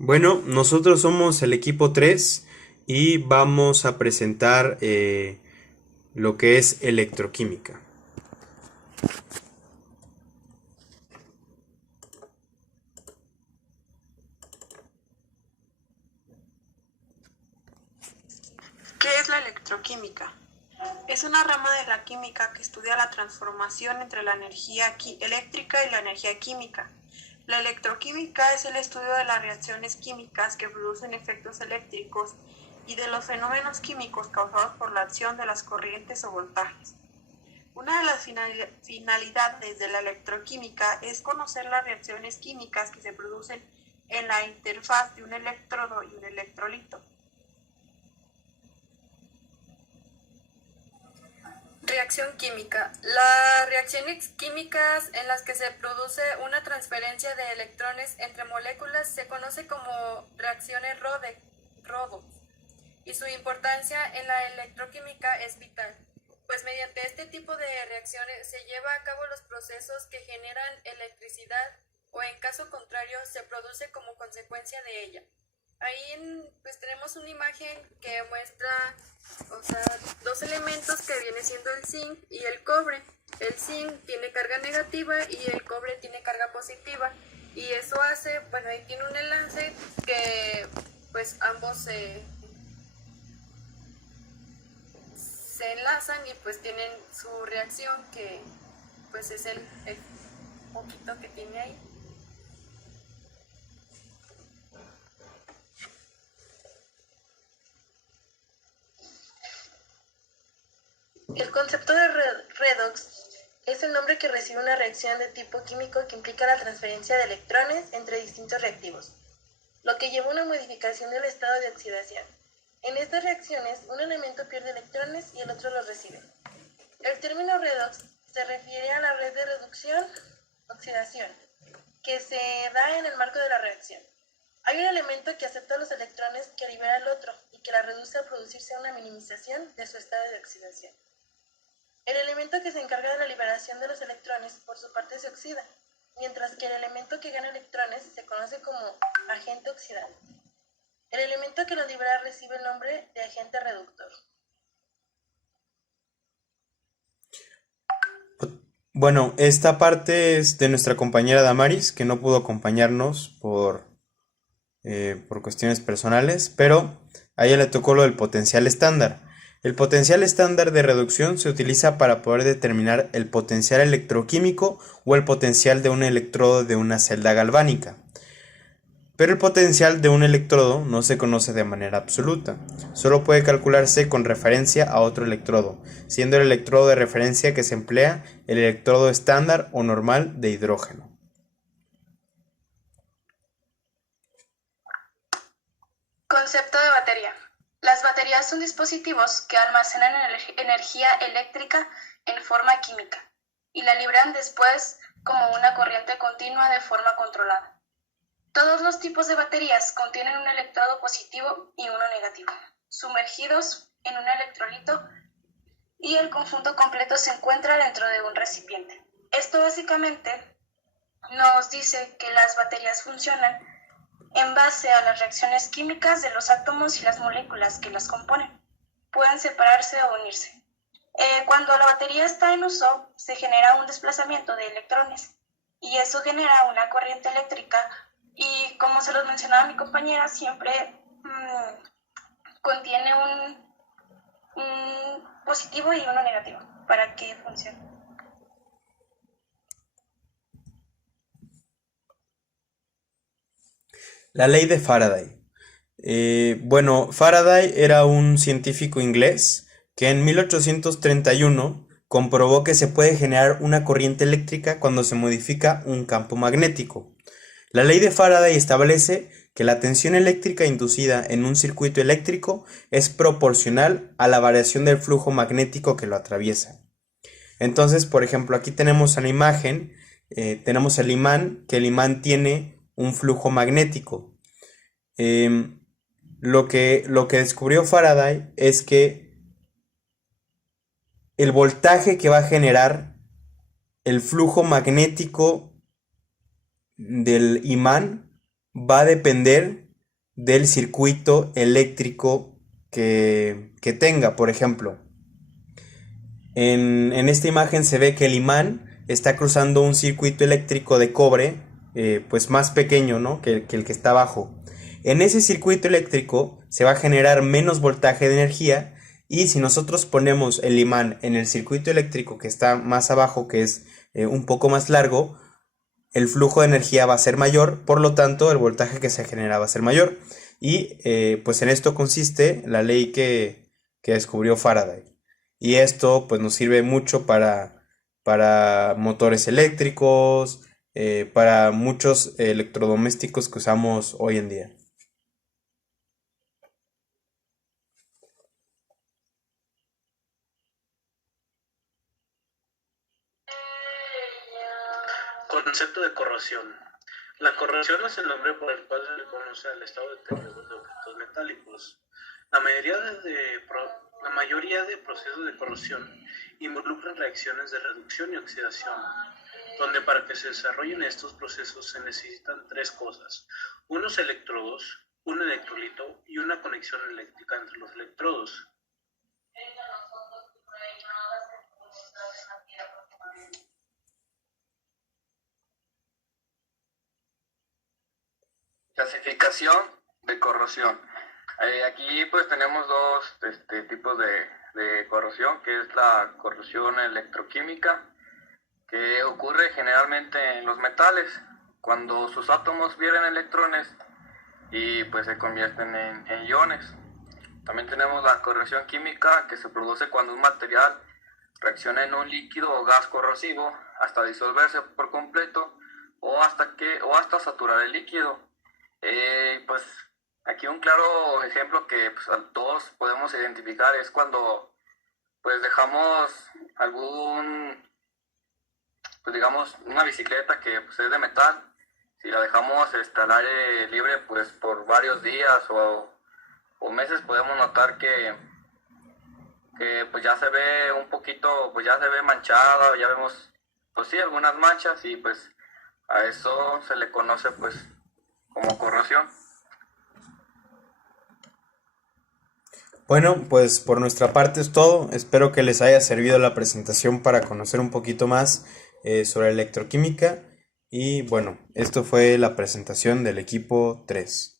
Bueno, nosotros somos el equipo 3 y vamos a presentar lo que es electroquímica. ¿Qué es la electroquímica? Es una rama de la química que estudia la transformación entre la energía eléctrica y la energía química. La electroquímica es el estudio de las reacciones químicas que producen efectos eléctricos y de los fenómenos químicos causados por la acción de las corrientes o voltajes. Una de las finalidades de la electroquímica es conocer las reacciones químicas que se producen en la interfaz de un electrodo y un electrolito. Reacción química. Las reacciones químicas en las que se produce una transferencia de electrones entre moléculas se conoce como reacciones Rodo, y su importancia en la electroquímica es vital, pues mediante este tipo de reacciones se lleva a cabo los procesos que generan electricidad o en caso contrario se produce como consecuencia de ella. Ahí pues tenemos una imagen que muestra, dos elementos que viene siendo el zinc y el cobre. El zinc tiene carga negativa y el cobre tiene carga positiva. Y eso hace, bueno, ahí tiene un enlace que pues ambos se enlazan y pues tienen su reacción que pues es el poquito que tiene ahí. El concepto de redox es el nombre que recibe una reacción de tipo químico que implica la transferencia de electrones entre distintos reactivos, lo que lleva a una modificación del estado de oxidación. En estas reacciones, un elemento pierde electrones y el otro los recibe. El término redox se refiere a la red de reducción-oxidación que se da en el marco de la reacción. Hay un elemento que acepta los electrones que libera el otro y que la reduce a producirse una minimización de su estado de oxidación. El elemento que se encarga de la liberación de los electrones por su parte se oxida, mientras que el elemento que gana electrones se conoce como agente oxidante. El elemento que los libera recibe el nombre de agente reductor. Bueno, esta parte es de nuestra compañera Damaris, que no pudo acompañarnos por cuestiones personales, pero a ella le tocó lo del potencial estándar. El potencial estándar de reducción se utiliza para poder determinar el potencial electroquímico o el potencial de un electrodo de una celda galvánica. Pero el potencial de un electrodo no se conoce de manera absoluta, solo puede calcularse con referencia a otro electrodo, siendo el electrodo de referencia que se emplea el electrodo estándar o normal de hidrógeno. Concepto de batería. Las baterías son dispositivos que almacenan energía eléctrica en forma química y la liberan después como una corriente continua de forma controlada. Todos los tipos de baterías contienen un electrodo positivo y uno negativo, sumergidos en un electrolito, y el conjunto completo se encuentra dentro de un recipiente. Esto básicamente nos dice que las baterías funcionan en base a las reacciones químicas de los átomos y las moléculas que las componen. Pueden separarse o unirse. Cuando la batería está en uso, se genera un desplazamiento de electrones y eso genera una corriente eléctrica y, como se los mencionaba mi compañera, siempre contiene un positivo y uno negativo para que funcione. La ley de Faraday. Bueno, Faraday era un científico inglés que en 1831 comprobó que se puede generar una corriente eléctrica cuando se modifica un campo magnético. La ley de Faraday establece que la tensión eléctrica inducida en un circuito eléctrico es proporcional a la variación del flujo magnético que lo atraviesa. Entonces, por ejemplo, aquí tenemos una imagen, tenemos el imán, que el imán tiene un flujo magnético. Lo que descubrió Faraday es que el voltaje que va a generar el flujo magnético del imán va a depender del circuito eléctrico que tenga. Por ejemplo, en esta imagen se ve que el imán está cruzando un circuito eléctrico de cobre, pues más pequeño, ¿no? que el que está abajo. En ese circuito eléctrico se va a generar menos voltaje de energía, y si nosotros ponemos el imán en el circuito eléctrico que está más abajo, que es un poco más largo, el flujo de energía va a ser mayor, por lo tanto el voltaje que se genera va a ser mayor. Y pues en esto consiste la ley que descubrió Faraday. Y esto pues nos sirve mucho para motores eléctricos, para muchos electrodomésticos que usamos hoy en día. Concepto de corrosión. La corrosión es el nombre por el cual se le conoce al estado de deterioro de objetos metálicos. La mayoría de procesos de corrosión involucran reacciones de reducción y oxidación, donde para que se desarrollen estos procesos se necesitan tres cosas: unos electrodos, un electrolito y una conexión eléctrica entre los electrodos. Clasificación de corrosión. Aquí pues tenemos dos tipos de corrosión, que es la corrosión electroquímica, que ocurre generalmente en los metales, cuando sus átomos pierden electrones y pues se convierten en iones. También tenemos la corrosión química, que se produce cuando un material reacciona en un líquido o gas corrosivo hasta disolverse por completo o hasta saturar el líquido. Pues aquí un claro ejemplo que pues, todos podemos identificar es cuando pues dejamos pues digamos una bicicleta que pues, es de metal. Si la dejamos al aire libre pues por varios días o meses, podemos notar que pues ya se ve un poquito, pues ya se ve manchada, ya vemos pues sí algunas manchas, y pues a eso se le conoce pues como corrosión. Bueno, pues por nuestra parte es todo. Espero que les haya servido la presentación para conocer un poquito más sobre electroquímica. Y bueno, esto fue la presentación del equipo 3.